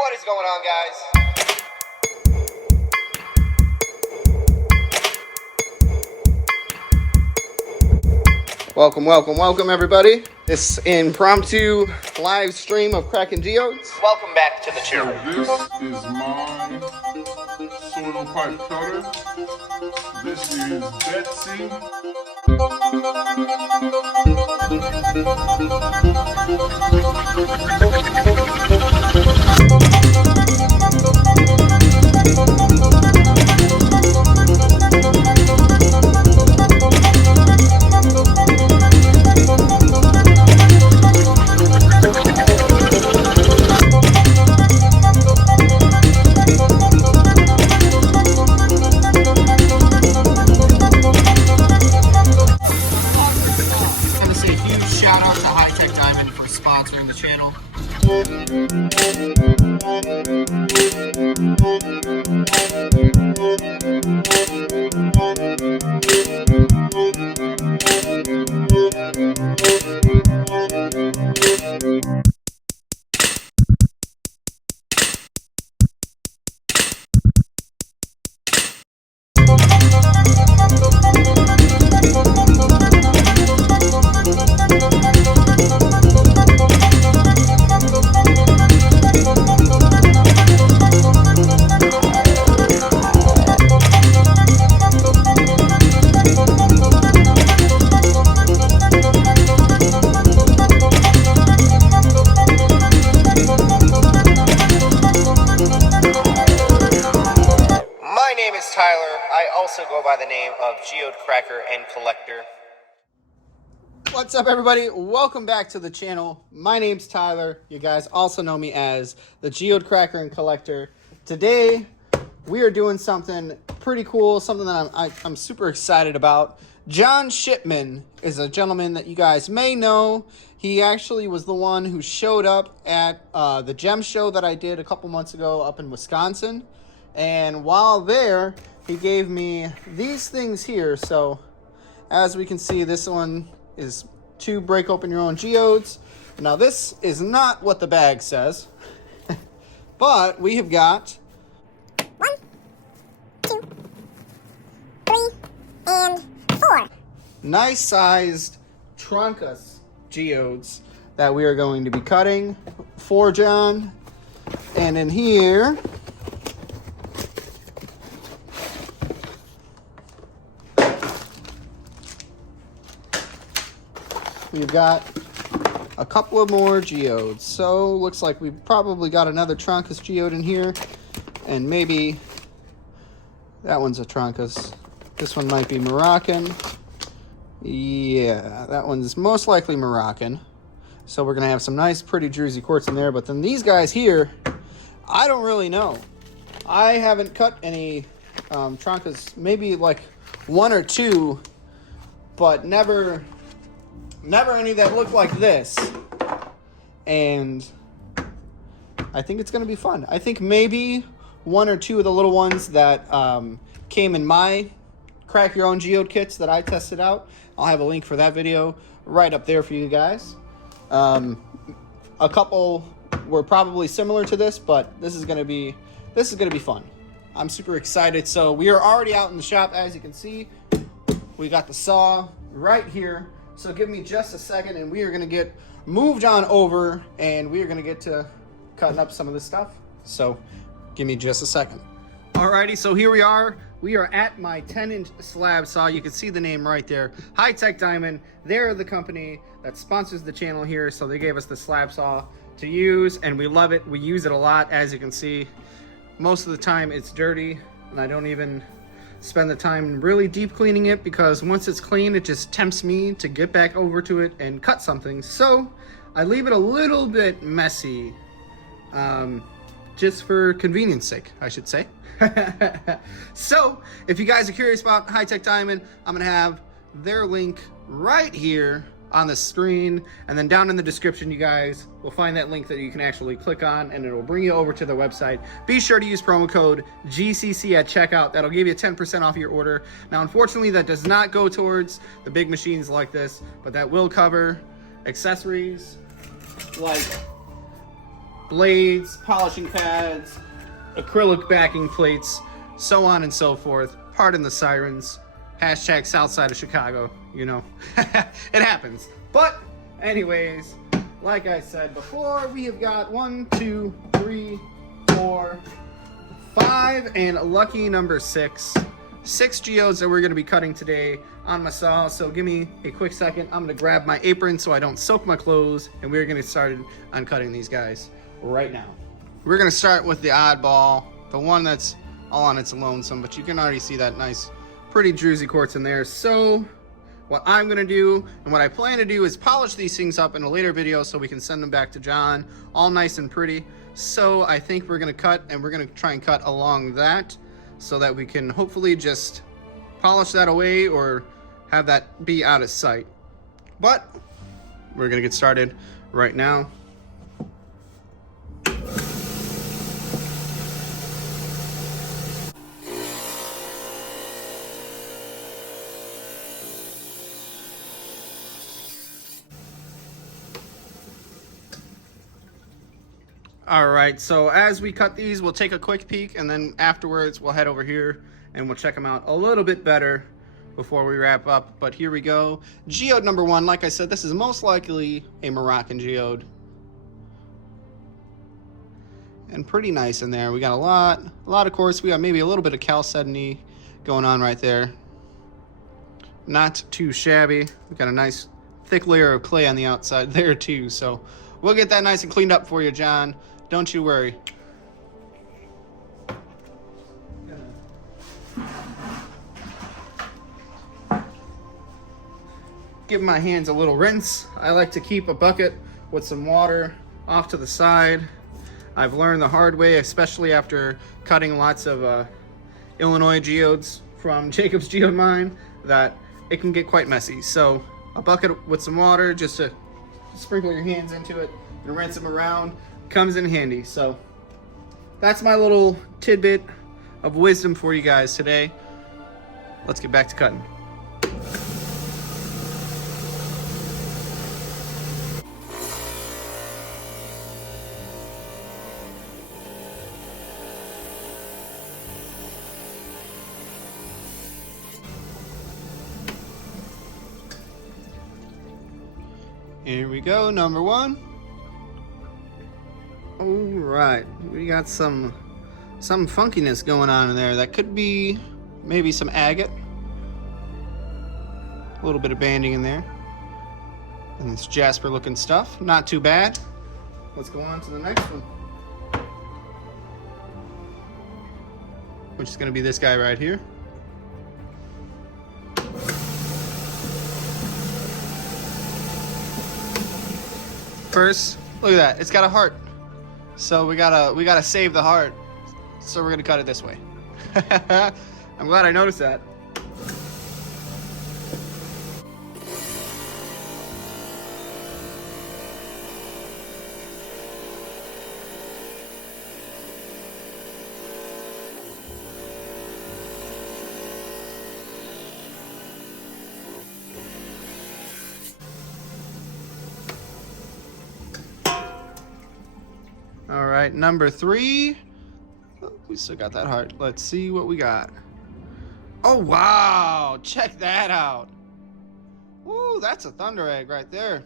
What is going on, guys? Welcome, everybody. This impromptu live stream of Trancas Geodes. Welcome back to the channel. This is my soil pipe cutter. This is Betsy. Shout out to hitechdiamond for sponsoring the channel. My name is Tyler. I also go by the name of Geode Cracker and Collector. What's up, everybody? Welcome back to the channel. My name's Tyler. You guys also know me as the Geode Cracker and Collector. Today, we are doing something pretty cool, something that I'm super excited about. John Shipman is a gentleman that you guys may know. He actually was the one who showed up at the gem show that I did a couple months ago up in Wisconsin. And while there, he gave me these things here. So as we can see, this one is 2 break open your own geodes. Now this is not what the bag says, but we have got 1, 2, 3, and 4. nice sized Trancas Geodes that we are going to be cutting for John. And in here, we've got a couple of more geodes. So looks like we've probably got another Trancas geode in here, and maybe that one's a Trancas. This one might be Moroccan. Yeah, that one's most likely Moroccan. So we're gonna have some nice pretty druzy quartz in there. But then these guys here, I don't really know. I haven't cut any Trancas, maybe like 1 or 2, but never any that look like this. And I think it's going to be fun. I think maybe 1 or 2 of the little ones that came in my Crack Your Own Geode kits that I tested out. I'll have a link for that video right up there for you guys. A couple were probably similar to this, but this is going to be fun. I'm super excited. So we are already out in the shop, as you can see. We got the saw right here. So give me just a second and we are going to get moved on over and we are going to get to cutting up some of this stuff. So give me just a second. Alrighty, so here we are. We are at my 10-inch slab saw. You can see the name right there. hitechdiamond. They're the company that sponsors the channel here. So they gave us the slab saw to use and we love it. We use it a lot, as you can see. Most of the time it's dirty and I don't even spend the time really deep cleaning it, because once it's clean, it just tempts me to get back over to it and cut something. So I leave it a little bit messy, just for convenience sake, I should say. So if you guys are curious about hitechdiamond, I'm gonna have their link right here on the screen, and then down in the description you guys will find that link that you can actually click on and it will bring you over to the website. Be sure to use promo code GCC at checkout. That'll give you 10% off your order. Now unfortunately that does not go towards the big machines like this, but that will cover accessories like blades, polishing pads, acrylic backing plates, so on and so forth. Pardon the sirens. Hashtag South Side of Chicago, you know. It happens. But anyways, like I said before, we have got 1, 2, 3, 4, 5, and lucky number 6. 6 geodes that we're going to be cutting today on my saw. So give me a quick second. I'm going to grab my apron so I don't soak my clothes, and we're going to get started on cutting these guys right now. We're going to start with the oddball, the one that's all on its lonesome, but you can already see that nice, pretty druzy quartz in there. So what I'm going to do and what I plan to do is polish these things up in a later video so we can send them back to John all nice and pretty. So I think we're going to cut, and we're going to try and cut along that so that we can hopefully just polish that away or have that be out of sight. But we're going to get started right now. All right, so as we cut these, we'll take a quick peek, and then afterwards we'll head over here and we'll check them out a little bit better before we wrap up. But here we go. Geode number 1, like I said, this is most likely a Moroccan geode. And pretty nice in there. We got a lot of quartz. We got maybe a little bit of chalcedony going on right there. Not too shabby. We got a nice thick layer of clay on the outside there too. So we'll get that nice and cleaned up for you, John. Don't you worry. Give my hands a little rinse. I like to keep a bucket with some water off to the side. I've learned the hard way, especially after cutting lots of Illinois geodes from Jacob's Geode Mine, that it can get quite messy. So a bucket with some water, just to sprinkle your hands into it and rinse them around, comes in handy. So that's my little tidbit of wisdom for you guys today. Let's get back to cutting. Here we go, number 1. All right, we got some funkiness going on in there. That could be maybe some agate. A little bit of banding in there. And this jasper looking stuff. Not too bad. Let's go on to the next one, which is going to be this guy right here. First, look at that. It's got a heart. So we gotta save the heart. So we're gonna cut it this way. I'm glad I noticed that. All right, number 3. Oh, we still got that heart. Let's see what we got. Oh, wow. Check that out. Ooh, that's a thunder egg right there.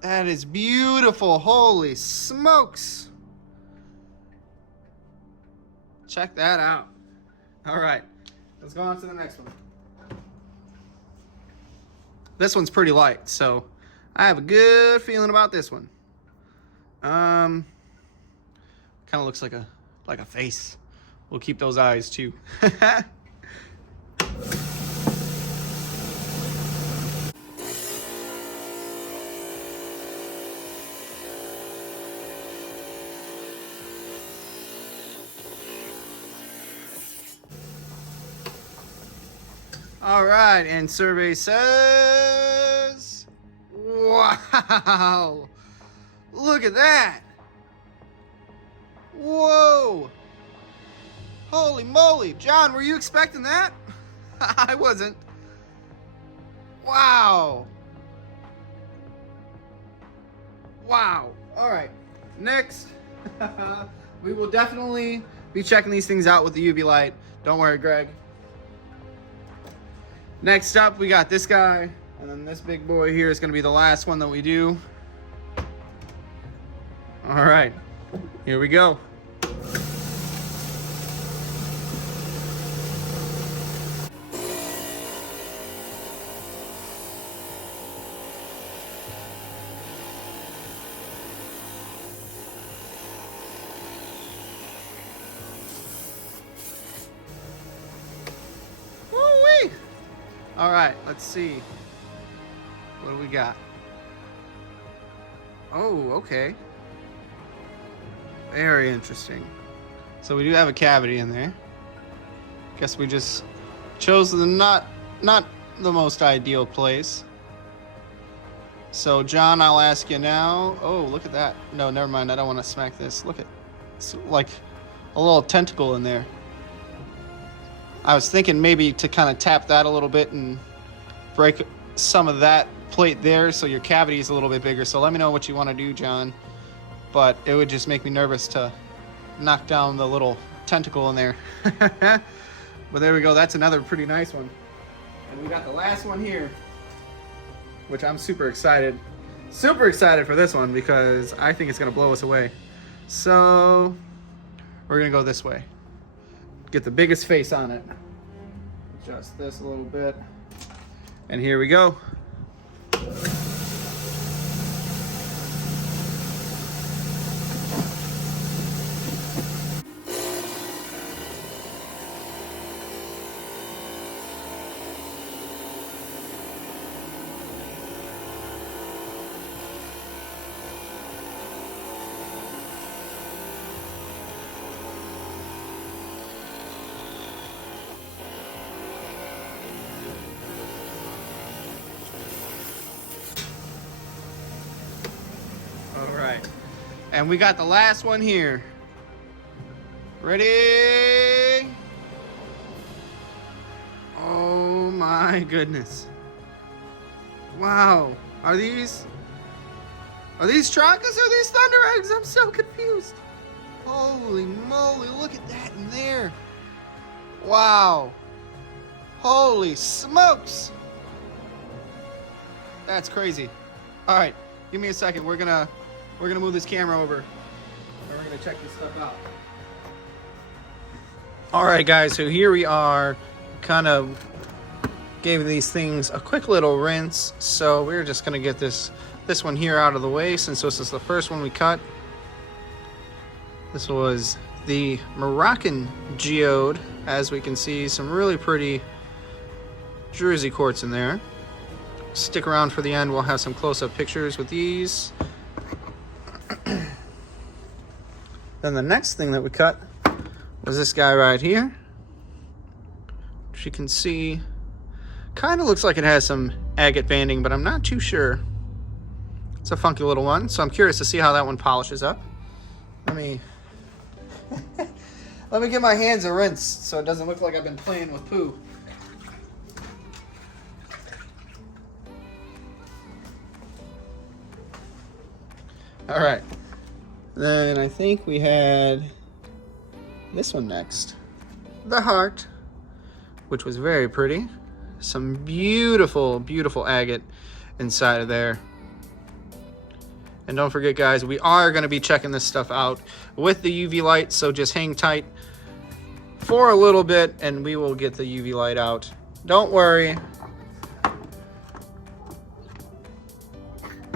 That is beautiful. Holy smokes. Check that out. All right, let's go on to the next one. This one's pretty light, so I have a good feeling about this one. Kind of looks like a face. We'll keep those eyes too. All right, and survey says, wow. Look at that. Whoa. Holy moly. John, were you expecting that? I wasn't. Wow. Wow. All right. Next, we will definitely be checking these things out with the UV light. Don't worry, Greg. Next up, we got this guy, and then this big boy here is going to be the last one that we do. All right, here we go. Woo-wee! All right, let's see. What do we got? Oh, okay. Very interesting. So we do have a cavity in there. Guess we just chose the not the most ideal place. So John, I'll ask you now. Oh, look at that. No, never mind. I don't want to smack this. Look at, it's like a little tentacle in there. I was thinking maybe to kind of tap that a little bit and break some of that plate there so your cavity is a little bit bigger. So let me know what you want to do, John. But it would just make me nervous to knock down the little tentacle in there. But there we go. That's another pretty nice one. And we got the last one here, which I'm super excited for this one because I think it's going to blow us away. So we're going to go this way. Get the biggest face on it. Adjust this a little bit. And here we go. All right, and we got the last one here. Ready? Oh my goodness. Wow, are these Trancas or are these Thunder Eggs? I'm so confused. Holy moly, look at that in there. Wow. Holy smokes. That's crazy. All right, give me a second. We're gonna move this camera over and we're gonna check this stuff out. All right, guys, so here we are. Kind of gave these things a quick little rinse. So we're just gonna get this one here out of the way since this is the first one we cut. This was the Moroccan Geode. As we can see, some really pretty Jersey quartz in there. Stick around for the end. We'll have some close-up pictures with these. Then the next thing that we cut was this guy right here. Which you can see kind of looks like it has some agate banding, but I'm not too sure. It's a funky little one, so I'm curious to see how that one polishes up. Let me give my hands a rinse so it doesn't look like I've been playing with poo. All right, then I think we had this one next. The heart, which was very pretty. Some beautiful, beautiful agate inside of there. And don't forget, guys, we are going to be checking this stuff out with the UV light, so just hang tight for a little bit and we will get the UV light out. Don't worry.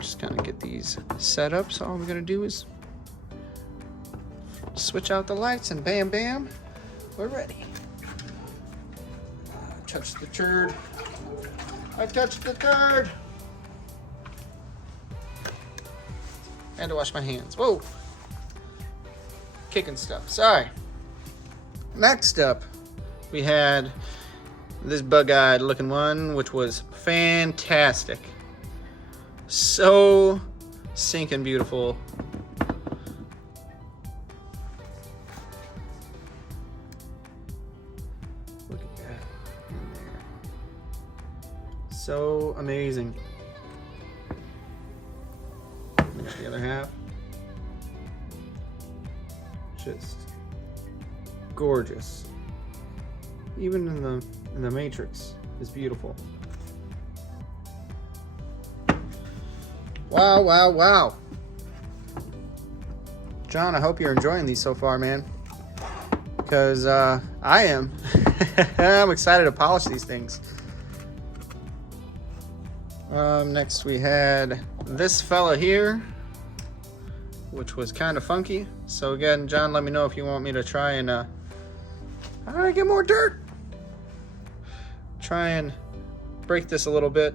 Just kind of get these set up, so all we're going to do is switch out the lights and bam, bam, we're ready. Touch the turd. I touched the turd. I had to wash my hands. Whoa. Kicking stuff. Sorry. Next up, we had this bug-eyed looking one, which was fantastic. So sinking beautiful. Look at that in there. So amazing. Finish the other half. Just gorgeous. Even in the matrix is beautiful. Wow, wow, wow. John, I hope you're enjoying these so far, man. Because I am. I'm excited to polish these things. Next we had this fella here, which was kind of funky. So again, John, let me know if you want me to try and get more dirt. Try and break this a little bit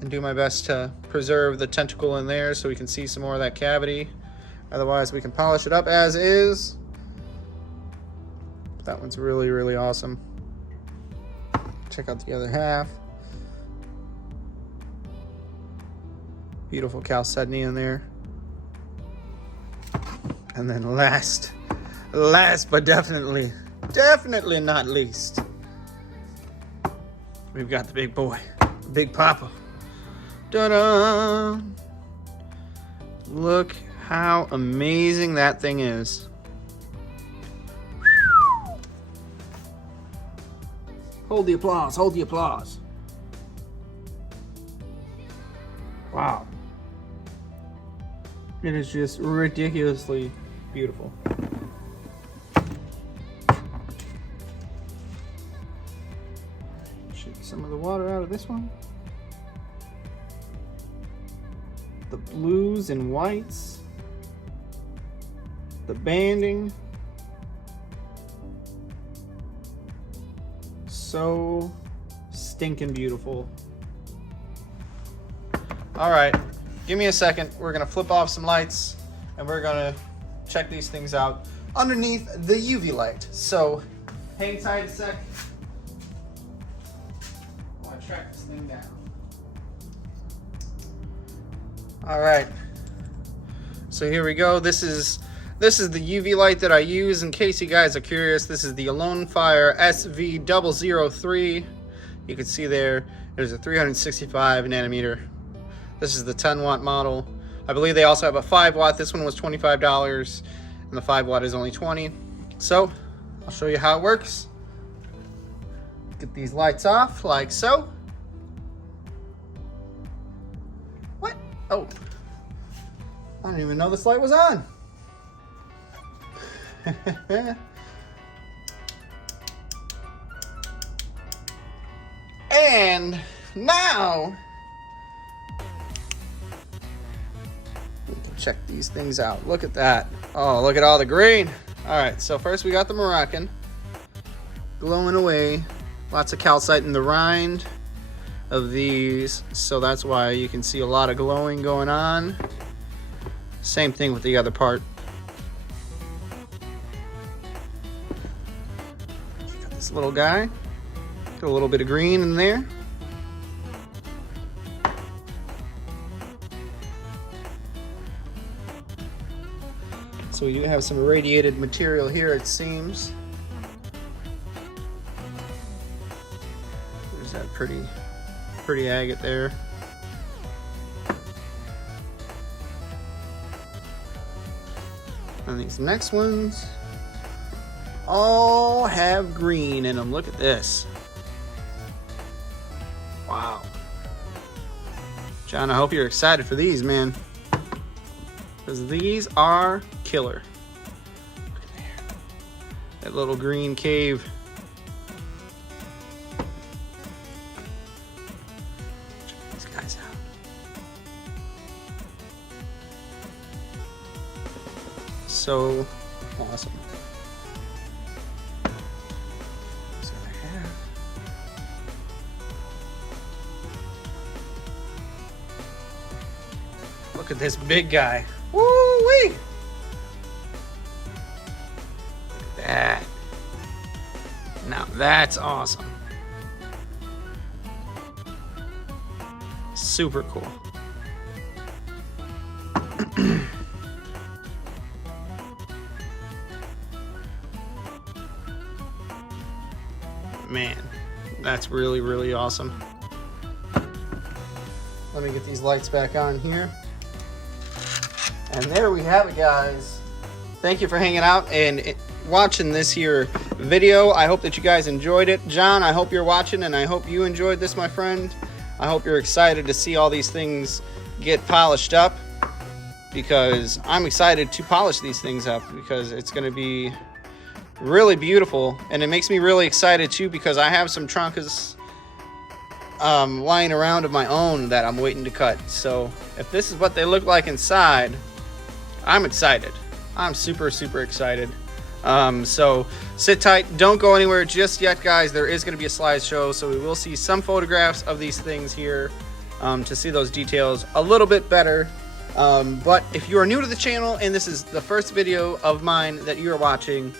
and do my best to preserve the tentacle in there so we can see some more of that cavity. Otherwise, we can polish it up as is. That one's really, really awesome. Check out the other half. Beautiful chalcedony in there. And then last but definitely not least, we've got the big boy, Big Papa. Ta-da! Look how amazing that thing is. Hold the applause, hold the applause. Wow. It is just ridiculously beautiful. Shake some of the water out of this one. The blues and whites. The banding. So stinking beautiful. All right, give me a second. We're gonna flip off some lights and we're gonna check these things out underneath the UV light. So hang tight a sec. I wanna track this thing down. All right, so here we go. This is the UV light that I use. In case you guys are curious, this is the Alone Fire SV003. You can see there's a 365 nanometer. This is the 10 watt model. I believe they also have a 5 watt. This one was $25 and the 5 watt is only $20. So I'll show you how it works. Get these lights off like so. What? Oh, I didn't even know this light was on. And now we can check these things out. Look at that. Oh, look at all the green. All right, so first we got the Moroccan glowing away. Lots of calcite in the rind of these, so that's why you can see a lot of glowing going on. Same thing with the other part. Got this little guy. Got a little bit of green in there. So we do have some irradiated material here, it seems. There's that pretty agate there. And these next ones all have green in them. Look at this. Wow. John, I hope you're excited for these, man. Because these are killer. Look at there. That little green cave. Check these guys out. So awesome. So I have. Look at this big guy. Woo-wee! Look at that. Now that's awesome. Super cool. Man, that's really, really awesome. Let me get these lights back on here. And there we have it, guys. thank you for hanging out and watching this here video. I hope that you guys enjoyed it. John, I hope you're watching, and I hope you enjoyed this, my friend. I hope you're excited to see all these things get polished up, because I'm excited to polish these things up, because it's going to be really beautiful. And it makes me really excited too, because I have some Trancas lying around of my own that I'm waiting to cut. So if this is what they look like inside, I'm excited. I'm super excited. So sit tight, don't go anywhere just yet, guys. There is going to be a slideshow, so we will see some photographs of these things here to see those details a little bit better. But if you are new to the channel and this is the first video of mine that you are watching,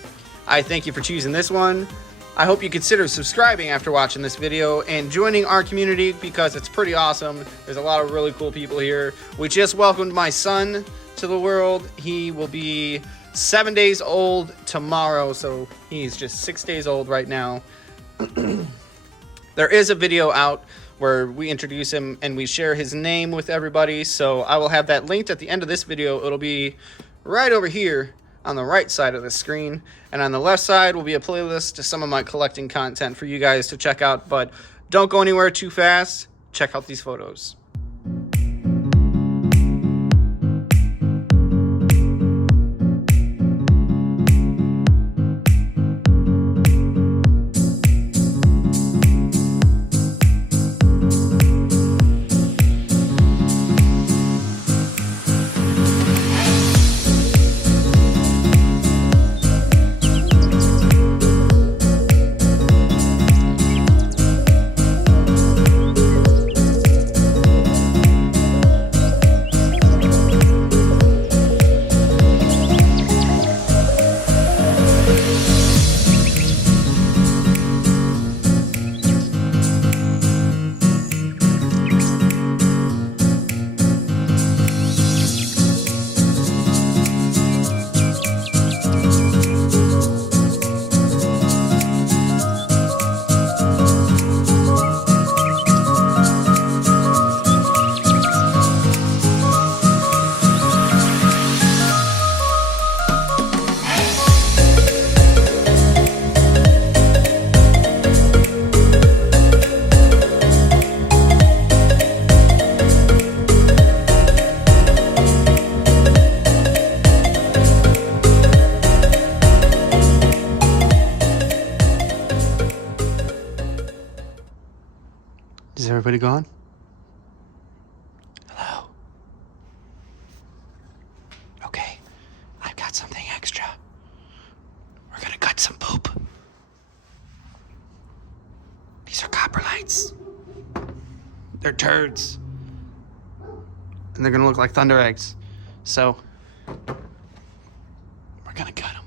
I thank you for choosing this one. I hope you consider subscribing after watching this video and joining our community, because it's pretty awesome. There's a lot of really cool people here. We just welcomed my son to the world. He will be 7 days old tomorrow, so he's just 6 days old right now. There is a video out where we introduce him and we share his name with everybody, so I will have that linked at the end of this video. It'll be right over here on the right side of the screen, and on the left side will be a playlist to some of my collecting content for you guys to check out. But don't go anywhere too fast. Check out these photos. Is everybody gone? Hello? Okay, I've got something extra. We're gonna cut some poop. These are copper lights. They're turds. And they're gonna look like thunder eggs. So, we're gonna cut them.